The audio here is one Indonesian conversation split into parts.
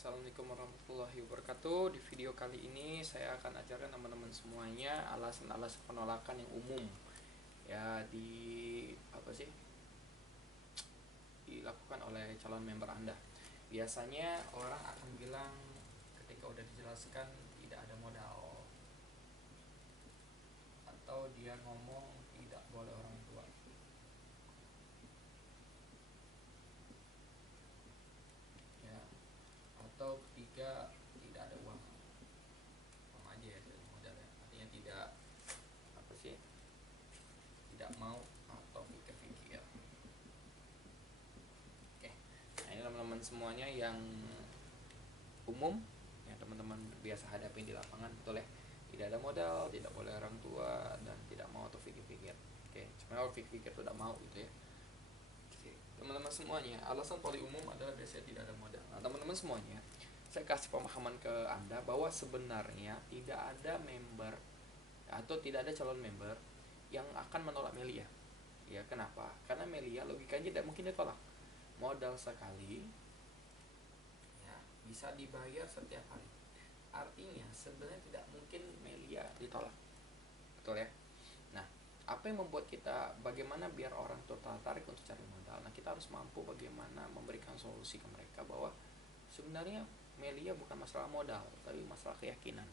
Assalamualaikum warahmatullahi wabarakatuh. Di video kali ini saya akan ajarkan teman-teman semuanya alasan-alasan penolakan yang umum ya dilakukan oleh calon member Anda. Biasanya orang akan bilang ketika udah dijelaskan tidak ada modal, atau dia ngomong tidak boleh orang tua. Ya, atau ketiga tidak ada uang. Sama aja ya, tidak ada modal ya. Artinya tidak tidak mau atau pikir-pikir. Oke, nah ini teman-teman semuanya yang umum yang teman-teman biasa hadapi di lapangan, betul ya. Tidak ada modal, tidak boleh orang tua, dan tidak mau atau pikir-pikir. Oke, cuma kalau pikir-pikir tidak mau gitu ya. Oke, teman-teman semuanya, alasan paling umum adalah biasanya tidak ada modal. Nah, teman-teman semuanya, saya kasih pemahaman ke Anda bahwa sebenarnya tidak ada member atau tidak ada calon member yang akan menolak Melia. Ya, kenapa? Karena Melia logikanya tidak mungkin ditolak. Modal sekali ya bisa dibayar setiap hari. Artinya sebenarnya tidak mungkin Melia ditolak. Betul ya? Nah, apa yang membuat kita bagaimana biar orang tertarik untuk cari modal? Nah, kita harus mampu bagaimana memberikan solusi ke mereka bahwa sebenarnya Melia bukan masalah modal, tapi masalah keyakinan.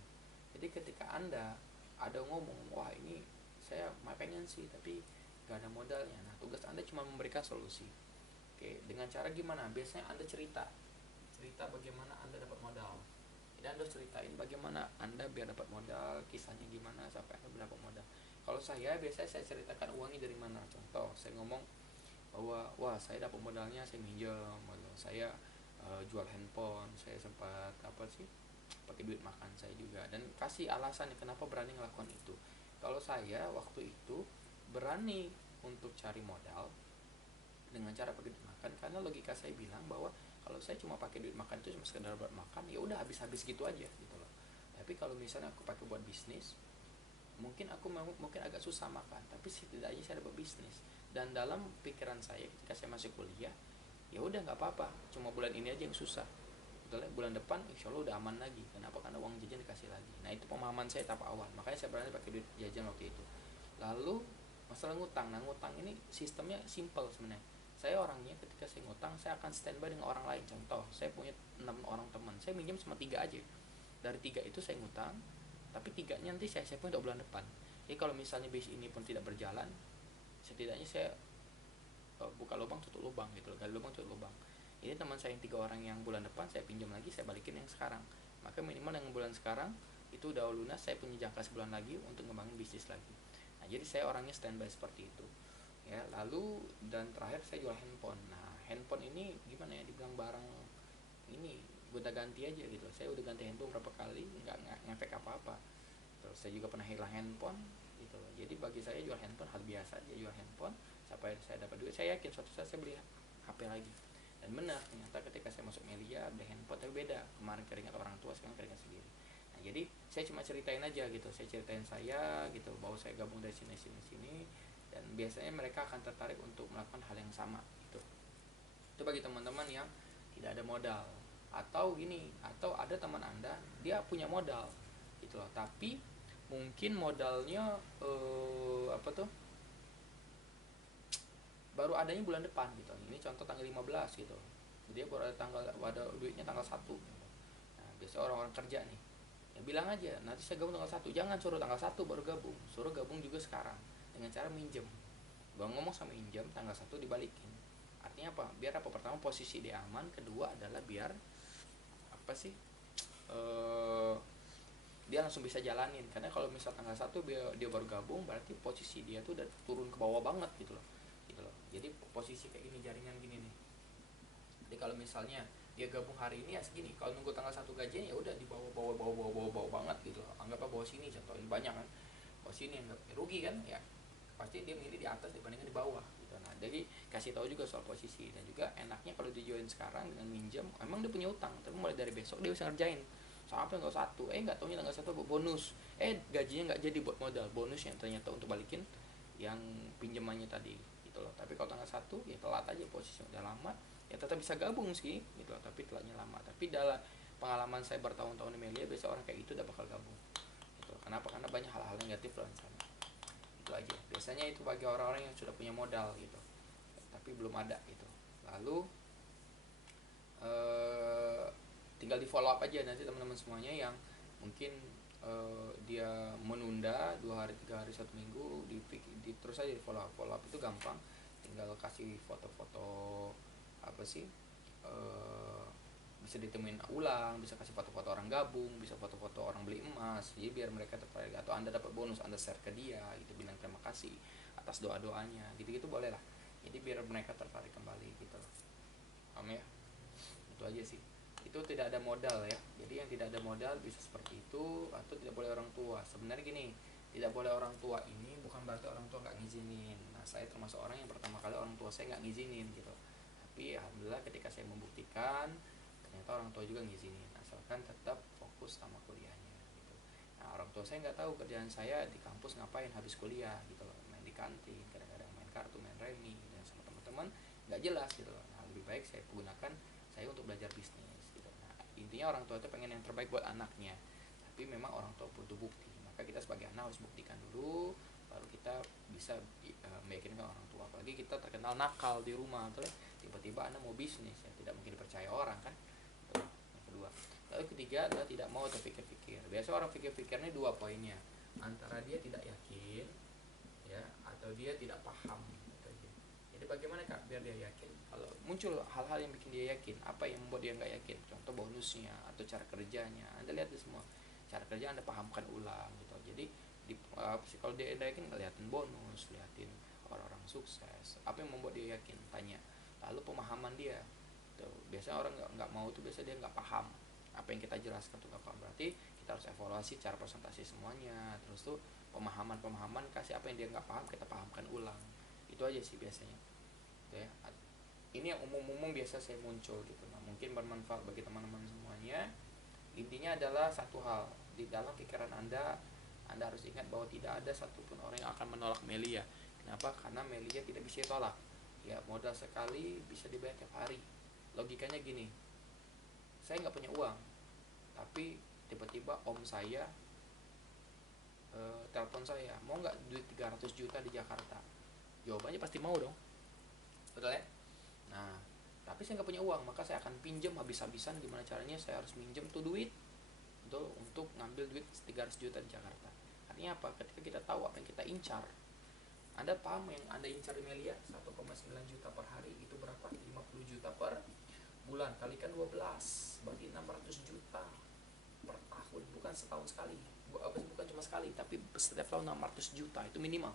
Jadi ketika Anda ada ngomong, wah ini saya pengen sih tapi gak ada modalnya. Nah, tugas Anda cuma memberikan solusi. Oke, dengan cara gimana? Biasanya Anda cerita bagaimana Anda dapat modal. Jadi Anda ceritain bagaimana Anda biar dapat modal, kisahnya gimana sampai Anda dapat modal. Kalau saya biasanya saya ceritakan uangnya dari mana. Contoh, saya ngomong bahwa wah saya dapat modalnya saya minjem, saya jual handphone, saya sempat pakai duit makan saya juga, dan kasih alasan kenapa berani ngelakukan itu. Kalau saya waktu itu berani untuk cari modal dengan cara pakai duit makan karena logika saya bilang bahwa kalau saya cuma pakai duit makan itu cuma sekedar buat makan, ya udah habis-habis gitu aja gitu loh. Tapi kalau misalnya aku pakai buat bisnis, mungkin mungkin agak susah makan, tapi setidaknya saya dapat bisnis. Dan dalam pikiran saya ketika saya masuk kuliah, ya udah nggak apa-apa, cuma bulan ini aja yang susah, betul ya, bulan depan insya Allah udah aman lagi. Kenapa? Karena uang jajan dikasih lagi. Nah, itu pemahaman saya tahap awal, makanya saya berani pakai duit jajan waktu itu. Lalu masalah ngutang. Nah, ngutang ini sistemnya simple sebenarnya. Saya orangnya ketika saya ngutang, saya akan standby dengan orang lain. Contoh, saya punya 6 orang teman, saya minjem cuma 3 aja. Dari 3 itu saya ngutang, tapi 3-nya nanti saya punya untuk bulan depan. Jadi kalau misalnya bis ini pun tidak berjalan, setidaknya saya buka lubang tutup lubang gitu loh, gali lubang tutup lubang. Ini teman saya yang 3 orang yang bulan depan saya pinjam lagi, saya balikin yang sekarang. Maka minimal yang bulan sekarang itu udah lunas, saya punya jangka sebulan lagi untuk ngembangin bisnis lagi. Nah, jadi saya orangnya standby seperti itu. Ya, lalu dan terakhir saya jual handphone. Nah, handphone ini gimana ya, dibilang barang ini gonta ganti aja gitu. Saya udah ganti handphone berapa kali, nggak ngefek apa-apa. Terus saya juga pernah hilang handphone gitu loh. Jadi bagi saya jual handphone hal biasa aja, jual handphone sampai saya dapat duit. Saya yakin suatu saat saya beli HP lagi. Dan benar, ternyata ketika saya masuk Melia beli handphone, tapi beda. Kemarin keringat orang tua, sekarang keringat sendiri. Nah, jadi saya cuma ceritain aja gitu. Saya ceritain saya gitu bahwa saya gabung dari sini, dan biasanya mereka akan tertarik untuk melakukan hal yang sama gitu. Itu bagi teman-teman yang tidak ada modal. Atau gini, atau ada teman Anda dia punya modal gitu loh, tapi mungkin modalnya baru adanya bulan depan gitu. Ini contoh tanggal 15 gitu. Jadi baru ada duitnya tanggal 1 gitu. Nah, biasa orang-orang kerja nih, ya bilang aja nanti saya gabung tanggal 1. Jangan suruh tanggal 1 baru gabung, suruh gabung juga sekarang dengan cara minjem. Bang ngomong sama minjem tanggal 1 dibalikin. Artinya apa? Biar apa? Pertama posisi dia aman, kedua adalah biar apa sih? Dia langsung bisa jalanin. Karena kalau misal tanggal 1 dia baru gabung, berarti posisi dia tuh udah turun ke bawah banget gitu loh. Gitu loh. Jadi posisi kayak gini, jaringan gini nih. Jadi kalau misalnya dia gabung hari ini ya segini, kalau nunggu tanggal 1 gajian ya udah di bawah banget gitu loh. Anggaplah bawah sini, contoh ini banyak kan. Bawah sini anggap rugi kan ya. Pasti dia milih di atas dibandingkan di bawah gitu. Nah, jadi kasih tahu juga soal posisi, dan juga enaknya kalau di join sekarang dengan minjem, emang dia punya utang, tapi mulai dari besok dia bisa ngerjain sampai tanggal 1. Nggak taunya tanggal 1 bonus, gajinya nggak jadi buat modal, bonus yang ternyata untuk balikin yang pinjamannya tadi gitu loh. Tapi kalau tanggal 1 ya telat aja, posisinya udah lama, ya tetap bisa gabung sih gitu loh, tapi telatnya lama. Tapi dalam pengalaman saya bertahun-tahun di media, biasa orang kayak gitu udah bakal gabung gitu. Kenapa? Karena banyak hal-hal negatif loh di sana. Itu aja biasanya, itu bagi orang-orang yang sudah punya modal gitu tapi belum ada gitu. Lalu tinggal di follow up aja nanti teman-teman semuanya yang mungkin dia menunda 2 hari 3 hari 1 minggu, terus aja di follow up itu gampang, tinggal kasih foto-foto apa sih, bisa ditemuin ulang, bisa kasih foto-foto orang gabung, bisa foto-foto orang beli emas, jadi biar mereka tertarik, atau Anda dapat bonus, Anda share ke dia gitu, bilang terima kasih atas doa-doanya gitu-gitu, boleh lah, jadi biar mereka tertarik kembali gitu loh. Paham ya? Itu aja sih. Itu tidak ada modal ya, jadi yang tidak ada modal bisa seperti itu, atau tidak boleh orang tua. Sebenarnya gini, tidak boleh orang tua ini bukan berarti orang tua nggak ngizinin. Nah, saya termasuk orang yang pertama kali orang tua saya nggak ngizinin gitu, tapi alhamdulillah ketika saya membuktikan ternyata orang tua juga ngizinin, asalkan tetap fokus sama kuliahnya gitu. Nah, orang tua saya nggak tahu kerjaan saya di kampus ngapain habis kuliah gitu loh, main di kantin, kadang-kadang main kartu, main remi dan sama teman-teman, nggak jelas gitu loh. Nah, lebih baik saya gunakan saya untuk belajar bisnis gitu. Nah, intinya orang tua itu pengen yang terbaik buat anaknya, tapi memang orang tua butuh bukti, maka kita sebagai anak harus buktikan dulu, baru kita bisa meyakinkan orang tua. Apalagi kita terkenal nakal di rumah, betul ya? Tiba-tiba anak mau bisnis, ya tidak mungkin dipercaya orang kan. Betul. Yang kedua, lalu ketiga adalah tidak mau terpikir-pikir. Biasa orang pikir-pikirnya 2 poinnya, antara dia tidak yakin ya, atau dia tidak paham gitu aja. Jadi bagaimana kak biar dia yakin? Kalau muncul hal-hal yang bikin dia yakin, apa yang membuat dia nggak yakin? Contoh bonusnya atau cara kerjanya, Anda lihat itu semua. Cara kerja Anda pahamkan ulang gitu. Jadi kalau dia yakin, liatin bonus, liatin orang-orang sukses, apa yang membuat dia yakin, tanya. Lalu pemahaman dia tuh, biasanya orang nggak mau tuh, biasanya dia nggak paham apa yang kita jelaskan tuh, nggak paham. Berarti kita harus evaluasi cara presentasi semuanya, terus tuh pemahaman kasih apa yang dia nggak paham, kita pahamkan ulang. Itu aja sih biasanya gitu ya. Ini yang umum-umum biasa saya muncul gitu. Nah, mungkin bermanfaat bagi teman-teman semuanya. Intinya adalah satu hal, di dalam pikiran Anda harus ingat bahwa tidak ada satupun orang yang akan menolak Melia. Kenapa? Karena Melia tidak bisa ditolak ya, modal sekali bisa dibayar tiap hari. Logikanya gini, saya nggak punya uang, tapi tiba-tiba om saya telepon saya, mau nggak duit 300 juta di Jakarta? Jawabannya pasti mau dong, betul ya? Nah, tapi saya nggak punya uang, maka saya akan pinjam habis-habisan. Gimana caranya? Saya harus minjem tuh duit untuk ngambil duit 300 juta di Jakarta. Artinya apa? Ketika kita tahu apa yang kita incar, Anda paham yang Anda incar di Melia 1,9 juta per hari, itu berapa? 50 juta per bulan, kalikan 12, berarti 600 juta per tahun, bukan setahun sekali, bukan cuma sekali, tapi setiap tahun 600 juta itu minimal.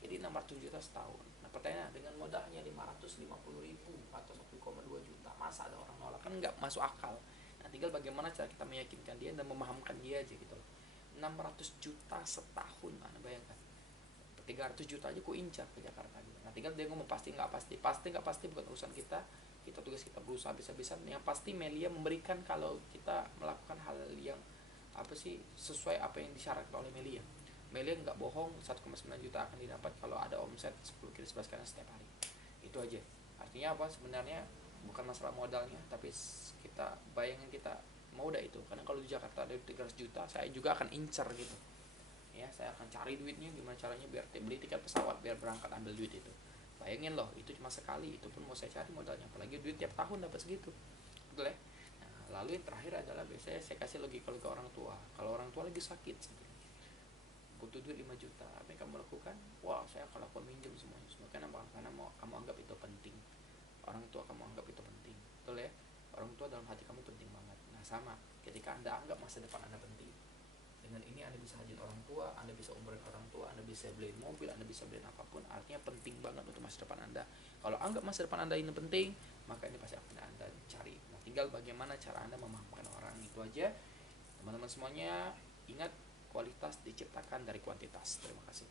Jadi 600 juta setahun. Nah, pertanyaan, dengan modalnya 550 ribu atau 1,2 juta, masa ada orang nolak? Kan nggak masuk akal. Nah, tinggal bagaimana cara kita meyakinkan dia dan memahamkan dia aja gitu loh. 600 juta setahun, Anda bayangkan. 300 juta aja ku incar ke Jakarta gitu. Nah, tinggal dia ngomong pasti nggak pasti. Pasti nggak pasti bukan urusan kita. Kita tugas kita berusaha habis-habisan. Yang pasti Melia memberikan kalau kita melakukan hal yang apa sih, sesuai apa yang disyaratkan oleh Melia. Melia nggak bohong, 1,9 juta akan didapat kalau ada omset 10 kali 11 kali setiap hari. Itu aja. Artinya apa? Sebenarnya bukan masalah modalnya, tapi kita bayangin kita mau udah itu. Karena kalau di Jakarta ada 300 juta, saya juga akan incer gitu. Ya, saya akan cari duitnya gimana caranya biar beli tiket pesawat, biar berangkat ambil duit itu. Bayangin loh, itu cuma sekali, itu pun mau saya cari modalnya, apalagi duit tiap tahun dapat segitu. Betul ya? Nah, lalu yang terakhir adalah biasanya saya kasih logika ke orang tua. Kalau orang tua lagi sakit sebenarnya, butuh duit 5 juta, apa yang kamu lakukan? Wah, saya akan lakukan minjem semuanya. Kenapa? Karena mau kamu anggap itu penting. Orang tua kamu anggap itu penting. Betul ya? Orang tua dalam hati kamu penting banget. Nah, sama, ketika Anda anggap masa depan Anda penting, dengan ini Anda bisa hajiin orang tua, Anda bisa umrohin orang tua, Anda bisa beliin mobil, Anda bisa beliin apapun. Artinya penting banget untuk masa depan Anda. Kalau anggap masa depan Anda ini penting, maka ini pasti akan Anda cari. Nah, tinggal bagaimana cara Anda memahamkan orang. Itu aja teman-teman semuanya. Ingat, kualitas diciptakan dari kuantitas. Terima kasih.